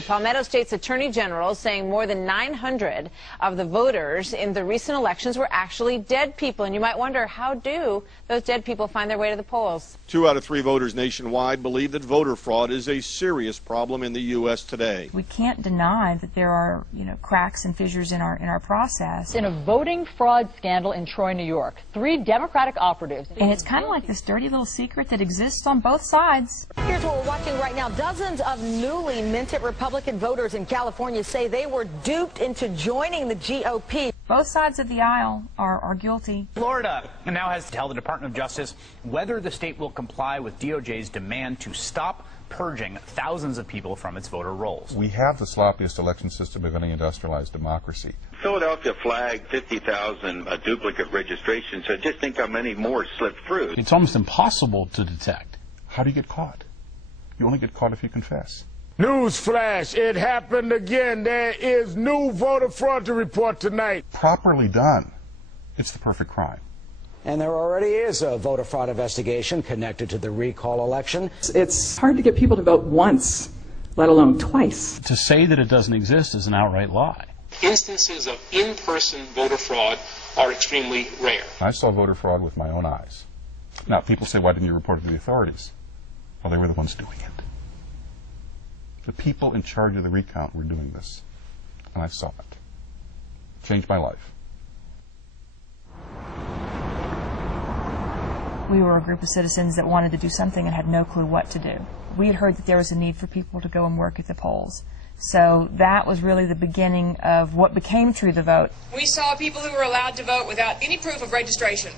The Palmetto State's Attorney General saying more than 900 of the voters in the recent elections were actually dead people. And you might wonder, how do those dead people find their way to the polls? 2 out of 3 voters nationwide believe that voter fraud is a serious problem in the U.S. today. We can't deny that there are, cracks and fissures in our process. In a voting fraud scandal in Troy, New York, 3 Democratic operatives. And it's kind of like this dirty little secret that exists on both sides. Here's what we're watching right now. Dozens of newly minted Republican voters in California say they were duped into joining the GOP. Both sides of the aisle are guilty. Florida now has to tell the Department of Justice whether the state will comply with DOJ's demand to stop purging thousands of people from its voter rolls. We have the sloppiest election system of any industrialized democracy. Philadelphia flagged 50,000 duplicate registrations, so just think how many more slipped through. It's almost impossible to detect. How do you get caught? You only get caught if you confess. Newsflash, it happened again. There is new voter fraud to report tonight. Properly done, it's the perfect crime. And there already is a voter fraud investigation connected to the recall election. It's hard to get people to vote once, let alone twice. To say that it doesn't exist is an outright lie. Instances of in-person voter fraud are extremely rare. I saw voter fraud with my own eyes. Now, people say, why didn't you report it to the authorities? Well, they were the ones doing it. The people in charge of the recount were doing this, and I saw it. Changed my life. We were a group of citizens that wanted to do something and had no clue what to do. We had heard that there was a need for people to go and work at the polls. So that was really the beginning of what became True the Vote. We saw people who were allowed to vote without any proof of registration.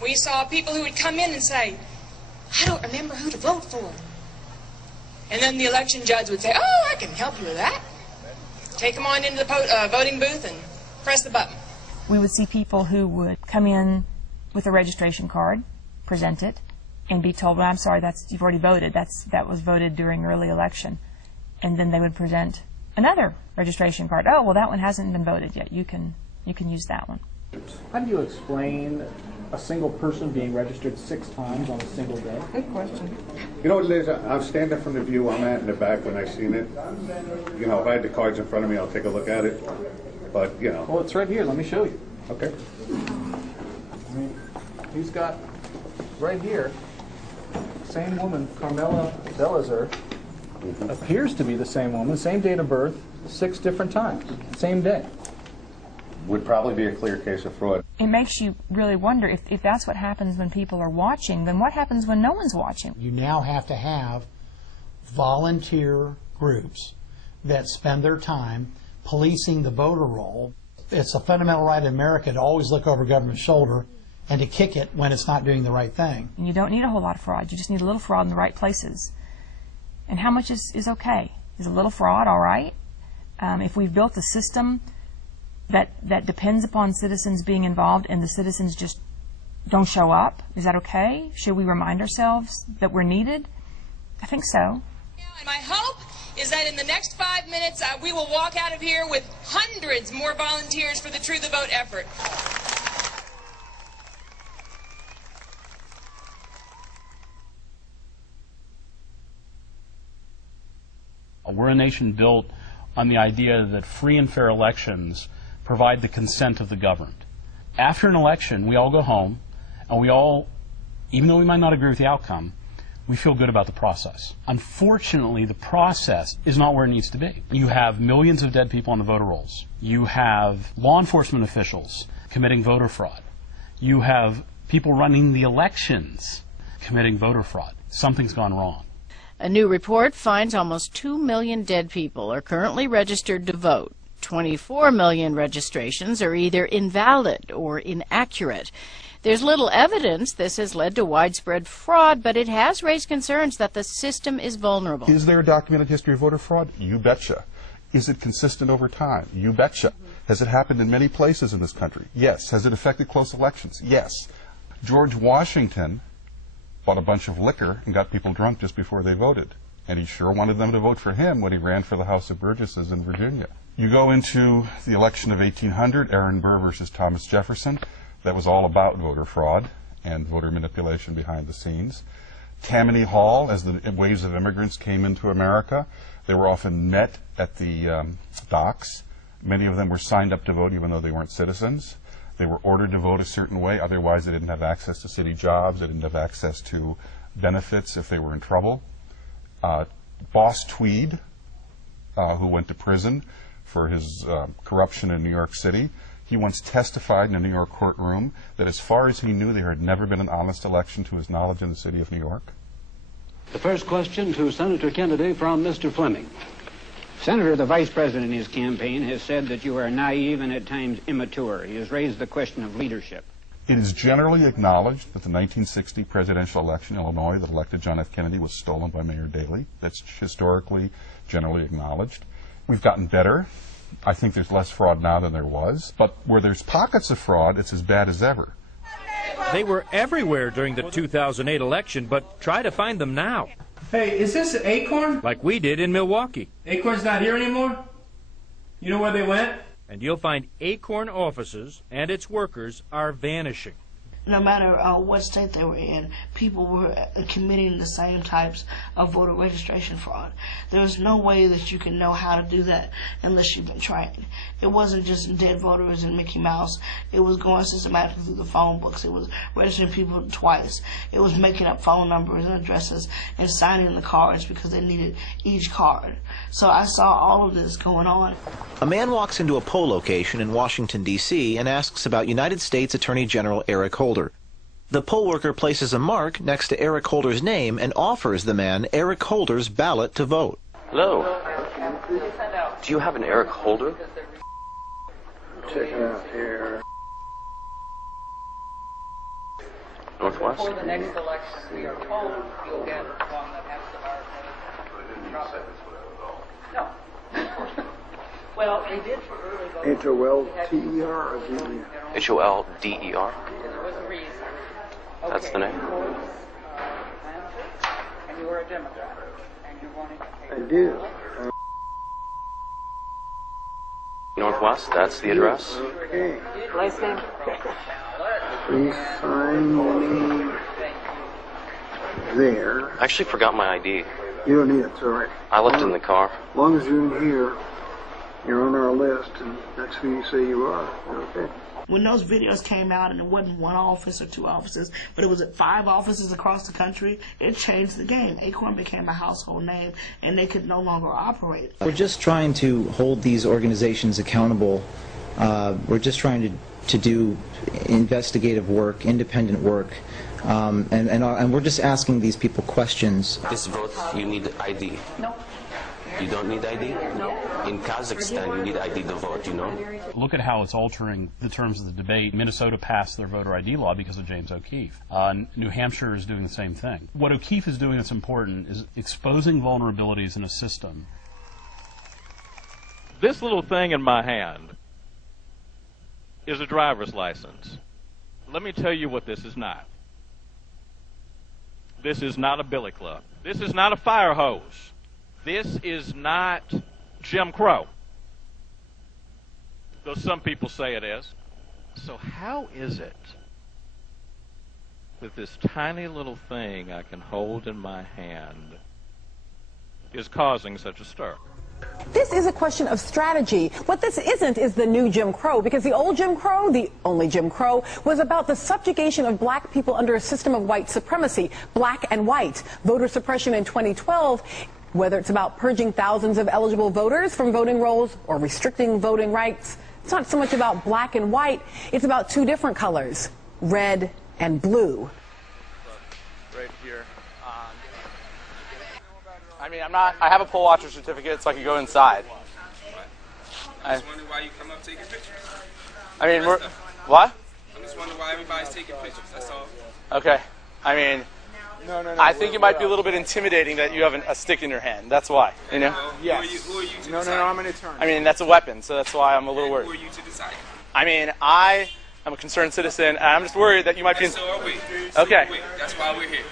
We saw people who would come in and say, I don't remember who to vote for. And then the election judge would say, oh, I can help you with that. Take them on into the voting booth and press the button. We would see people who would come in with a registration card, present it, and be told, well, I'm sorry, you've already voted. That was voted during early election. And then they would present another registration card. Oh, well, that one hasn't been voted yet. You can use that one. How do you explain a single person being registered 6 times on a single day? Good question. You know what it is? I'm standing from the view I'm at in the back when I seen it. If I had the cards in front of me, I'll take a look at it. But, Well, it's right here. Let me show you. Okay. He's got right here, same woman, Carmela Belazer, appears to be the same woman, same date of birth, 6 different times, same day. Would probably be a clear case of fraud. It makes you really wonder if that's what happens when people are watching, then what happens when no one's watching? You now have to have volunteer groups that spend their time policing the voter roll. It's a fundamental right in America to always look over government's shoulder and to kick it when it's not doing the right thing. And you don't need a whole lot of fraud. You just need a little fraud in the right places. And how much is okay? Is a little fraud all right? If we've built a system that depends upon citizens being involved and the citizens just don't show up, is that okay? Should we remind ourselves that we're needed? I think so. And my hope is that in the next 5 minutes we will walk out of here with hundreds more volunteers for the True the Vote effort. We're a nation built on the idea that free and fair elections provide the consent of the governed. After an election, we all go home, and we all, even though we might not agree with the outcome, we feel good about the process. Unfortunately, the process is not where it needs to be. You have millions of dead people on the voter rolls. You have law enforcement officials committing voter fraud. You have people running the elections committing voter fraud. Something's gone wrong. A new report finds almost 2 million dead people are currently registered to vote. 24 million registrations are either invalid or inaccurate. There's little evidence this has led to widespread fraud, but it has raised concerns that the system is vulnerable. Is there a documented history of voter fraud? You betcha. Is it consistent over time? You betcha. Has it happened in many places in this country? Yes. Has it affected close elections? Yes. George Washington bought a bunch of liquor and got people drunk just before they voted. And he sure wanted them to vote for him when he ran for the House of Burgesses in Virginia. You go into the election of 1800, Aaron Burr versus Thomas Jefferson. That was all about voter fraud and voter manipulation behind the scenes. Tammany Hall, as the waves of immigrants came into America, they were often met at the docks. Many of them were signed up to vote even though they weren't citizens. They were ordered to vote a certain way, otherwise they didn't have access to city jobs, they didn't have access to benefits if they were in trouble. Boss Tweed, who went to prison for his corruption in New York City, he once testified in a New York courtroom that as far as he knew, there had never been an honest election to his knowledge in the city of New York. The first question to Senator Kennedy from Mr. Fleming. Senator, the Vice President in his campaign has said that you are naive and at times immature. He has raised the question of leadership. It is generally acknowledged that the 1960 presidential election in Illinois that elected John F. Kennedy was stolen by Mayor Daley. That's historically generally acknowledged. We've gotten better. I think there's less fraud now than there was. But where there's pockets of fraud, it's as bad as ever. They were everywhere during the 2008 election, but try to find them now. Hey, is this Acorn? Like we did in Milwaukee. Acorn's not here anymore? You know where they went? And you'll find Acorn offices and its workers are vanishing. No matter what state they were in, people were committing the same types of voter registration fraud. There was no way that you can know how to do that unless you've been trained. It wasn't just dead voters and Mickey Mouse. It was going systematically through the phone books. It was registering people twice. It was making up phone numbers and addresses and signing the cards because they needed each card. So I saw all of this going on. A man walks into a poll location in Washington, D.C. and asks about United States Attorney General Eric Holder. The poll worker places a mark next to Eric Holder's name and offers the man Eric Holder's ballot to vote. Hello. Do you have an Eric Holder? Check it out here. Northwest? For the next election, we are told you'll get one that has the mark. No. Well, they did for early voting. H-O-L-T-E-R or D-E-R? H-O-L-D-E-R? There was a reason. That's the name. And you were a Democrat. And you're wanting to take I did. Northwest, that's the address. Okay. Last name? Please sign me there. I actually forgot my ID. You don't need it, it's all right. I left it in the car. As long as you're in here, you're on our list, and that's who you say you are. Okay. When those videos came out and it wasn't one office or two offices, but it was at 5 offices across the country, it changed the game. Acorn became a household name, and they could no longer operate. We're just trying to hold these organizations accountable. We're just trying to do investigative work, independent work, and we're just asking these people questions. This vote, you need ID. No. You don't need ID? No. In Kazakhstan, you need ID to vote, you know? Look at how it's altering the terms of the debate. Minnesota passed their voter ID law because of James O'Keefe. New Hampshire is doing the same thing. What O'Keefe is doing that's important is exposing vulnerabilities in a system. This little thing in my hand is a driver's license. Let me tell you what this is not. This is not a billy club. This is not a fire hose. This is not Jim Crow, though some people say it is. So how is it that this tiny little thing I can hold in my hand is causing such a stir? This is a question of strategy. What this isn't is the new Jim Crow, because the old Jim Crow, the only Jim Crow, was about the subjugation of black people under a system of white supremacy, black and white. Voter suppression in 2012, whether it's about purging thousands of eligible voters from voting rolls or restricting voting rights, it's not so much about black and white, it's about two different colors, red and blue. Right here. I mean, I have a poll watcher certificate, so I can go inside. I'm just wondering why you come up taking pictures. I mean, what? I'm just wondering why everybody's taking pictures, that's all. Okay. I mean, I think it might be a little bit intimidating that you have a stick in your hand. That's why, you know? Yes. Who are you to decide? I'm an attorney. I mean, that's a weapon, so that's why I'm a little worried. Who are you to decide? I mean, I am a concerned citizen, and I'm just worried that you might be... So are we. Okay. That's why we're here.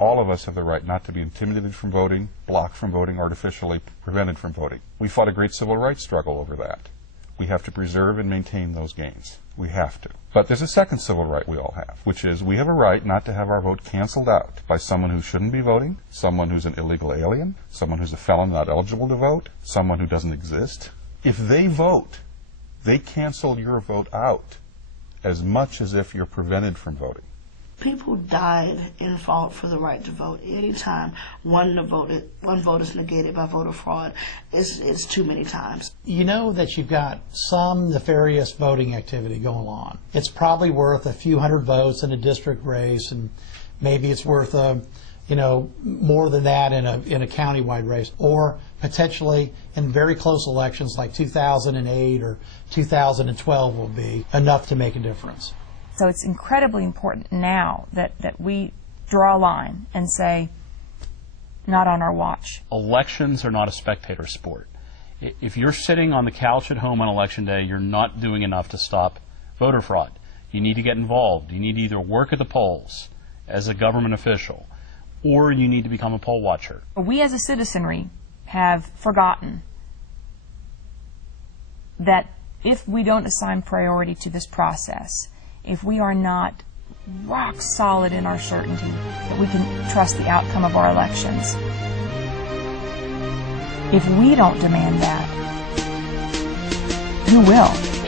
All of us have the right not to be intimidated from voting, blocked from voting, artificially prevented from voting. We fought a great civil rights struggle over that. We have to preserve and maintain those gains. We have to. But there's a second civil right we all have, which is we have a right not to have our vote canceled out by someone who shouldn't be voting, someone who's an illegal alien, someone who's a felon not eligible to vote, someone who doesn't exist. If they vote, they cancel your vote out as much as if you're prevented from voting. People died and fought for the right to vote. Anytime one vote is negated by voter fraud, it's too many times. You know that you've got some nefarious voting activity going on. It's probably worth a few hundred votes in a district race, and maybe it's worth more than that in a countywide race, or potentially in very close elections like 2008 or 2012 will be enough to make a difference. So it's incredibly important now that we draw a line and say, not on our watch. Elections are not a spectator sport. If you're sitting on the couch at home on election day, you're not doing enough to stop voter fraud. You need to get involved. You need to either work at the polls as a government official, or you need to become a poll watcher. We as a citizenry have forgotten that if we don't assign priority to this process, if we are not rock solid in our certainty that we can trust the outcome of our elections, if we don't demand that, who will?